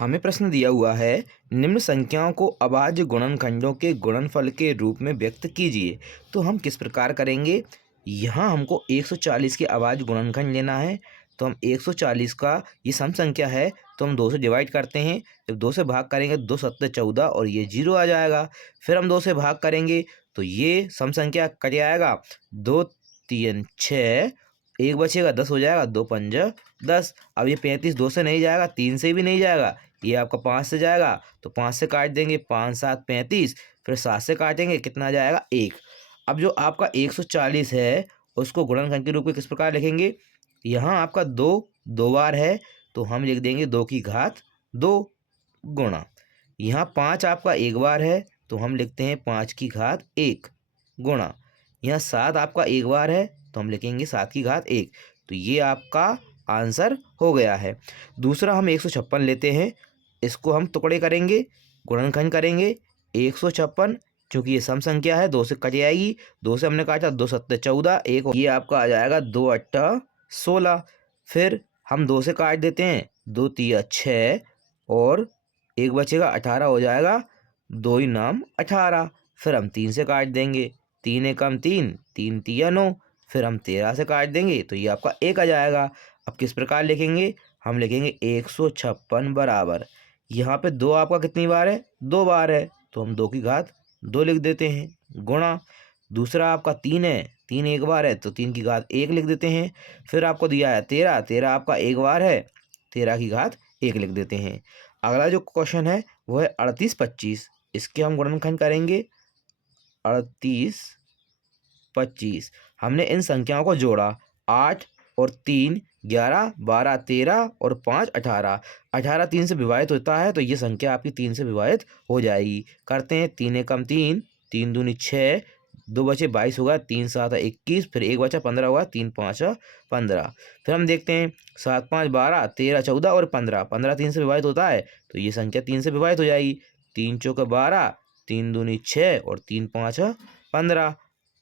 हमें प्रश्न दिया हुआ है, निम्न संख्याओं को अभाज्य गुणनखंडों के गुणनफल के रूप में व्यक्त कीजिए। तो हम किस प्रकार करेंगे? यहाँ हमको 140 के अभाज्य गुणनखंड लेना है। तो हम 140 का ये सम संख्या है, तो हम 2 से डिवाइड करते हैं। जब 2 से भाग करेंगे 2 सत्ते 14 और ये 0 आ जाएगा। फिर हम 2 से भाग करेंगे तो ये सम संख्या कट आएगा, 2 3 6, एक बचेगा 10 हो जाएगा, 2 पंजा 10। अब ये 35 2 से नहीं जाएगा, 3 से भी नहीं जाएगा, ये आपका 5 से जाएगा। तो 5 से काट देंगे, 5 7 35, फिर 7 से काटेंगे, कितना आ जाएगा 1। अब जो आपका 140 है उसको गुणनखंड के रूप में किस प्रकार लिखेंगे? यहाँ आपका 2 दो बार है, तो हम लिख देंगे 2 की घात 2 गुणा। यहाँ 5 आपका एक बार है, तो हम लिखते हैं 5 की घात 1 गुणा। यहाँ 7 आपका एक बार है, तो हम लिखेंगे 7 की घात 1। तो ये आपका आंसर हो गया है। दूसरा हम 156 लेते हैं, इसको हम टुकड़े करेंगे, गुणनखंड करेंगे। 156 चूँकि ये सम संख्या है, 2 से कट जाएगी, 2 से हमने काटा, 2 सत्ते 14, एक ये आपका आ जाएगा 2 अट्ठा 16। फिर हम 2 से काट देते हैं, 2 तिया 6 और एक बचेगा 18 हो जाएगा, 2 ही नाम 18। फिर हम 3 से काट देंगे, 3 एकम 3, 3 तिया 9। फिर हम 13 से काट देंगे तो ये आपका 1 आ जाएगा। अब किस प्रकार लिखेंगे? हम लिखेंगे 156 बराबर, यहाँ पे 2 आपका कितनी बार है? 2 बार है, तो हम 2 की घात 2 लिख देते हैं गुणा। दूसरा आपका 3 है, 3 एक बार है, तो 3 की घात 1 लिख देते हैं। फिर आपको दिया है 13, 13 आपका एक बार है, 13 की घात 1 लिख देते हैं। अगला जो क्वेश्चन है वो है 38 25, इसके हम गुणनखंड करेंगे। 38 25, हमने इन संख्याओं को जोड़ा, 8 और 3 11, 12 13 और 5 18। 18 3 से विभाजित होता है, तो ये संख्या आपकी 3 से विभाजित हो जाएगी। करते हैं, 3 एकम 3, 3 दूनी 6, 2 बचे 22 होगा, 3 7 21, फिर एक बचा 15 होगा, 3 5 15। फिर हम देखते हैं, 7 5 12, 13 14 और 15, 15 3 से विभाजित होता है, तो ये संख्या 3 से विभाजित हो जाएगी। 3 चौका 12, 3 दूनी 6 और 3 5 15।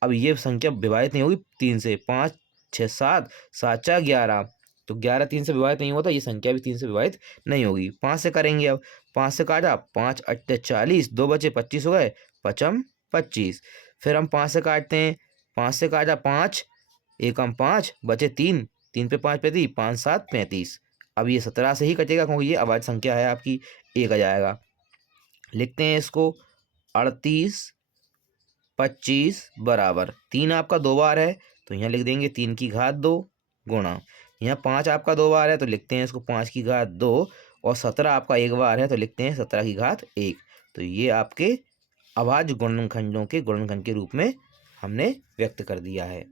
अब ये संख्या विभाजित नहीं होगी 3 से, 5 6 7, 7 4 11, तो 11 3 से विभाजित नहीं होता, ये संख्या भी 3 से विभाजित नहीं होगी। 5 से करेंगे, अब 5 से काटा, 5 8 40, 2 बचे 25 हो गए, 5 25। फिर हम 5 से काटते हैं, 5 से काटा 5, एकम 5 बचे 3, 3 पे 5 35, 5 7 35। अब ये 17 से ही कटेगा क्योंकि ये अभाज्य संख्या है आपकी, 1 आ जाएगा। लिखते हैं इसको, 38 25 बराबर, 3 आपका 2 बार है, तो यहाँ लिख देंगे 3 की घात 2 गुणा। यहाँ 5 आपका 2 बार है, तो लिखते हैं इसको 5 की घात 2, और 17 आपका एक बार है, तो लिखते हैं 17 की घात 1। तो ये आपके अभाज्य गुणनखंडों के गुणनखंड के रूप में हमने व्यक्त कर दिया है।